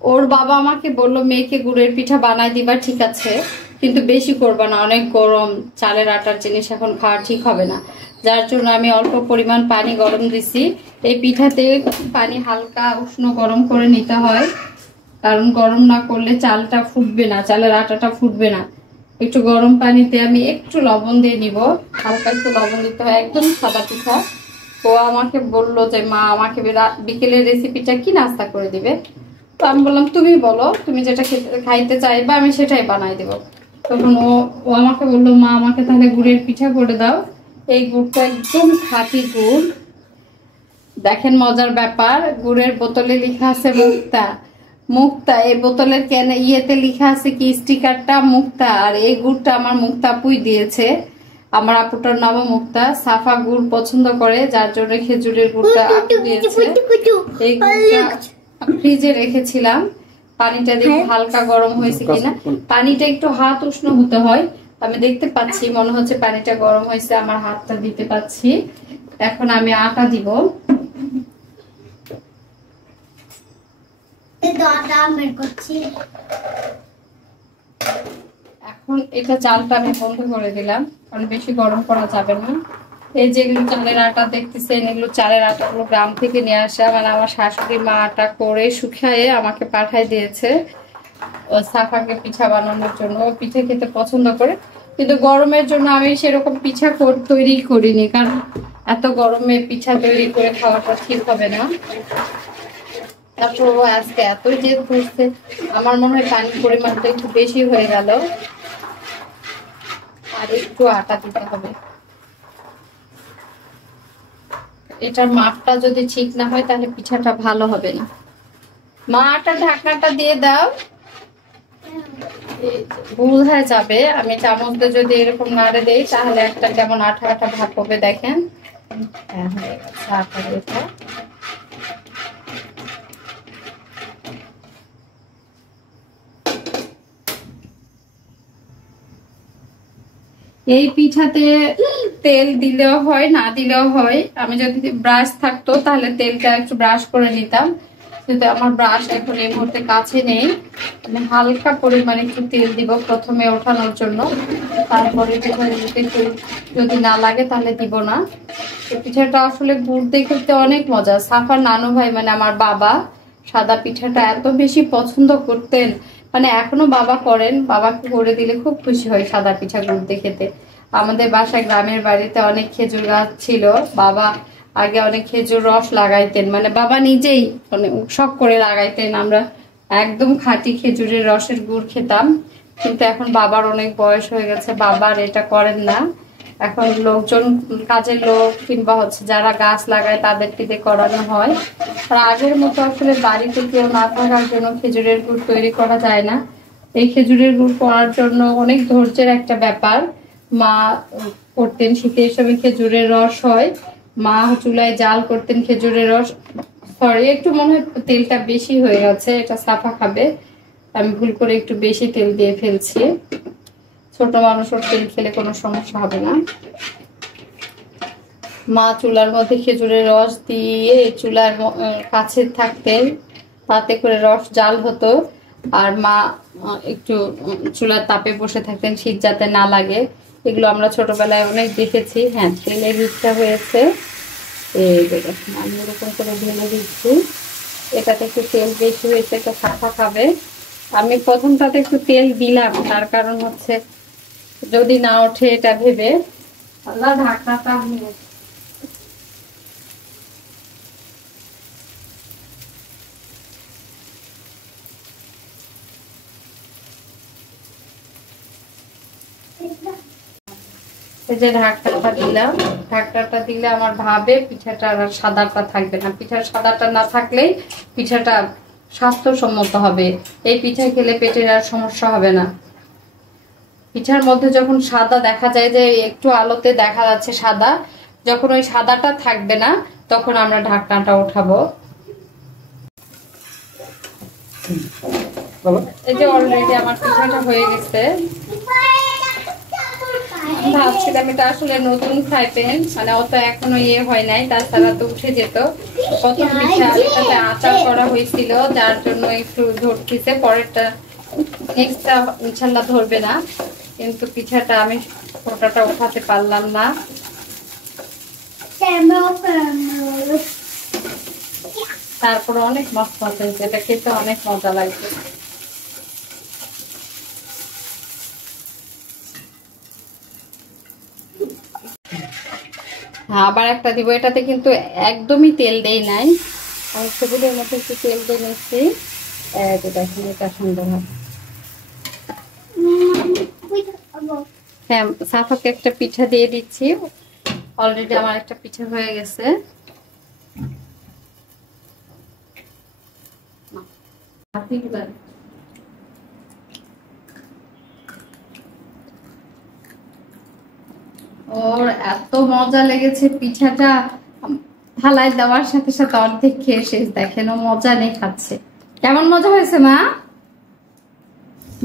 ওর বাবা আমাকে বললো মেয়েকে গুড়ের পিঠা বানাই দিবা, ঠিক আছে, কিন্তু বেশি করবা না, অনেক গরম, চালের আটার জিনিস এখন খাওয়া ঠিক হবে না। যার জন্য আমি অল্প পরিমাণ পানি গরম দিছি। এই পিঠাতে পানি হালকা উষ্ণ গরম করে নিতে হয়, কারণ গরম না করলে চালটা ফুটবে না, চালের আটাটা ফুটবে না। একটু গরম পানিতে আমি একটু লবণ দিয়ে নিব, হালকা একটু লবণ দিতে হয়, একদম সাদা পিঠা। ও আমাকে বললো যে মা আমাকে বিকেলের রেসিপিটা কি নাস্তা করে দিবে। তো আমি বললাম তুমি বলো, তুমি যেটা খাইতে চাইবা আমি সেটাই বানাই দেবো। তখন ও আমাকে বললো মা আমাকে তাহলে গুড়ের পিঠা করে দাও। এই গুড়টা একদম খাঁটি গুড়। দেখেন মজার ব্যাপার, গুড়ের বোতলে লেখা আছে মুক্তা। মুক্তা এই বোতলের কেন ইয়েতে লেখা আছে কি স্টিকারটা মুক্তা, আর এই গুড়টা আমার মুক্তা আপুই দিয়েছে। আমার আপুটার নামও মুক্তা। সাফা গুড় পছন্দ করে, যার জন্য খেজুরের গুড়টা আপু দিয়েছে। এই গুড়টা ফ্রিজে রেখেছিলাম, পানিটা দেখি হালকা গরম হয়েছে কিনা। পানিটা একটু হাত উষ্ণ হতে হয়, আমি দেখতে পাচ্ছি, মনে হচ্ছে পানিটা গরম হয়েছে, আমার হাতটা দিতে পাচ্ছি। এখন আমি আটা দিব। এখন এটা চালটা আমি বন্ধ করে দিলাম, কারণ বেশি গরম করা যাবে না। এই যেগুলো চালের আটা দেখতেছেন, এগুলো চালের আটাগুলো গ্রাম থেকে নিয়ে আসা, মানে আমার শাশুড়ি মা আটা করে শুকিয়ে আমাকে পাঠায় দিয়েছে সাফাকে পিঠা বানানোর জন্য। ও পিঠে খেতে পছন্দ করে, কিন্তু গরমের জন্য আমি সেরকম পিঠা তৈরি করিনি, কারণ এত গরমে পিঠা তৈরি করে খাওয়াটা ঠিক হবে না। তারপর আজকে এতই জেদ করছে, আমার মনে হয় পানির পরিমাণটা একটু বেশি হয়ে গেল, আর একটু আটা দিতে হবে। এটার মাপটা যদি ঠিক না হয় তাহলে পিঠাটা ভালো হবে না। মা আটা ঢাকনাটা দিয়ে দাও, বোঝা যাবে। আমি চামচ দিয়ে যদি এরকম নাড়ে দেই তাহলে একটা কেমন আঠা আঠা ভাব হবে, দেখেন। হ্যাঁ হয়ে গেছে আটা এটা। এই পিঠাতে তেল দিলেও হয়, না দিলেও হয়। আমি যদি ব্রাশ থাকতো তাহলে তেলটা একটু ব্রাশ করে নিতাম, কিন্তু আমার ব্রাশ এখন এই মুহূর্তে কাছে নেই। আমি হালকা পরিমাণে একটু তেল দিব প্রথমে ওঠানোর জন্য, তারপরে যদি না লাগে তাহলে দিব না। পিঠাটা আসলে গুড় দিয়ে খেতে অনেক মজা। সাফার নানু ভাই মানে আমার বাবা সাদা পিঠাটা এত বেশি পছন্দ করতেন, মানে এখনো বাবা করেন, বাবাকে করে দিলে খুব খুশি হয় সাদা পিঠা গুড় দিয়ে খেতে। আমাদের বাসায় গ্রামের বাড়িতে অনেক খেজুর গাছ ছিল, বাবা আগে অনেক খেজুর রস লাগাইতেন, মানে বাবা নিজেই মানে শখ করে লাগাইতেন। আমরা একদম খাঁটি খেজুরের রসের গুড় খেতাম, কিন্তু এখন বাবার অনেক বয়স হয়ে গেছে, বাবার এটা করেন না। এখন লোকজন, কাজের লোক কিংবা হচ্ছে যারা গাছ লাগায় তাদেরকে দিয়ে করানো হয়। আর আগের মতো আসলে বাড়িতে কেউ না থাকার জন্য খেজুরের গুড় তৈরি করা যায় না। এই খেজুরের গুড় করার জন্য অনেক ধৈর্যের একটা ব্যাপার। মা করতেন শীতের সময় খেজুরের রস হয়, মা চুলায় জাল করতেন খেজুরের রস। সরি, একটু মনে হয় তেলটা বেশি হয়ে গেছে, এটা সাফা খাবে, আমি ভুল করে একটু বেশি তেল দিয়ে ফেলছি। ছোট মানুষের তেল খেলে কোনো সমস্যা হবে না। মা চুলার মধ্যে খেজুরের রস দিয়ে চুলার কাছে থাকতেন, তাতে করে রস জাল হতো, আর মা একটু চুলার তাপে বসে থাকতেন শীত যাতে না লাগে। এগুলো আমরা ছোটবেলায় অনেক দেখেছি। হ্যাঁ, তেলের ইচ্ছা হয়েছে, এই দেখুন আমি এরকম করে ঢেলে দিচ্ছি। এটাতে একটু তেল বেশি হয়েছে, একটা সাফা খাবে। আমি প্রথমটাতে একটু তেল দিলাম, তার কারণ হচ্ছে যদি না ওঠে এটা ভেবে। আল্লাহ, ঢাকনাটা এই যে ঢাকনাটা দিলাম, ঢাকনাটা দিলে আমার ভাবে পিঠাটা আর সাদাটা থাকবে না। পিঠার সাদাটা না থাকলেই পিঠাটা স্বাস্থ্যসম্মত হবে। এই পিঠা খেলে পেটের আর সমস্যা হবে না। পিঠার মধ্যে যখন সাদা দেখা যায়, যে একটু আলোতে দেখা যাচ্ছে সাদা, যখন ওই সাদাটা থাকবে না তখন আমরা ঢাকনাটা উঠাবো। এই যে অলরেডি আমার পিঠাটা হয়ে গেছে। ভাবছিলাম এটা আসলে নতুন ফ্রাই প্যান, মানে অত এখনো ইয়ে হয় নাই, তাছাড়া তো উঠে যেত। প্রথম পিঠাটাতে আচার করা হয়েছিল, যার জন্য একটু ধরতেছে, পরেরটা নেক্সটটা ইনশাল্লাহ ধরবে না। কিন্তু পিঠাটা আমি ফোটাটা উঠাতে পারলাম না। তারপর অনেক মজা হয়েছে, এটা খেতে অনেক মজা লাগছে। আবার একটা দিব, এটাতে কিন্তু একদমই তেল দেই নাই, অংশগুলোর মধ্যে একটু তেল দিয়ে নিচ্ছি। দেখুন এটা সুন্দর হবে। হ্যাঁ, সাফাকে একটা পিঠা দিয়ে দিচ্ছি, অলরেডি আমার একটা পিঠা হয়ে গেছে। ওর এত মজা লেগেছে পিঠাটা, থালায় দেওয়ার সাথে সাথে অর্ধেক খেয়ে শেষ। দেখেন ও মজা নেই খাচ্ছে। কেমন মজা হয়েছে মা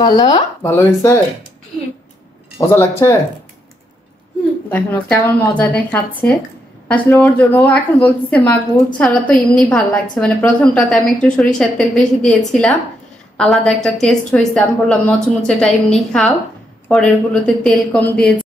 বলো? ভালো হয়েছে, মজা লাগছে। দেখেন ও কেমন মজা নেই খাচ্ছে। আসলে ওর জন্য ও এখন বলতেছে মা গুড় ছাড়া তো এমনি ভালো লাগছে, মানে প্রথমটাতে আমি একটু সরিষার তেল বেশি দিয়েছিলাম, আলাদা একটা টেস্ট হয়েছে। আমি বললাম মচমুচেটা এমনি খাও, পরের গুলোতে তেল কম দিয়েছি।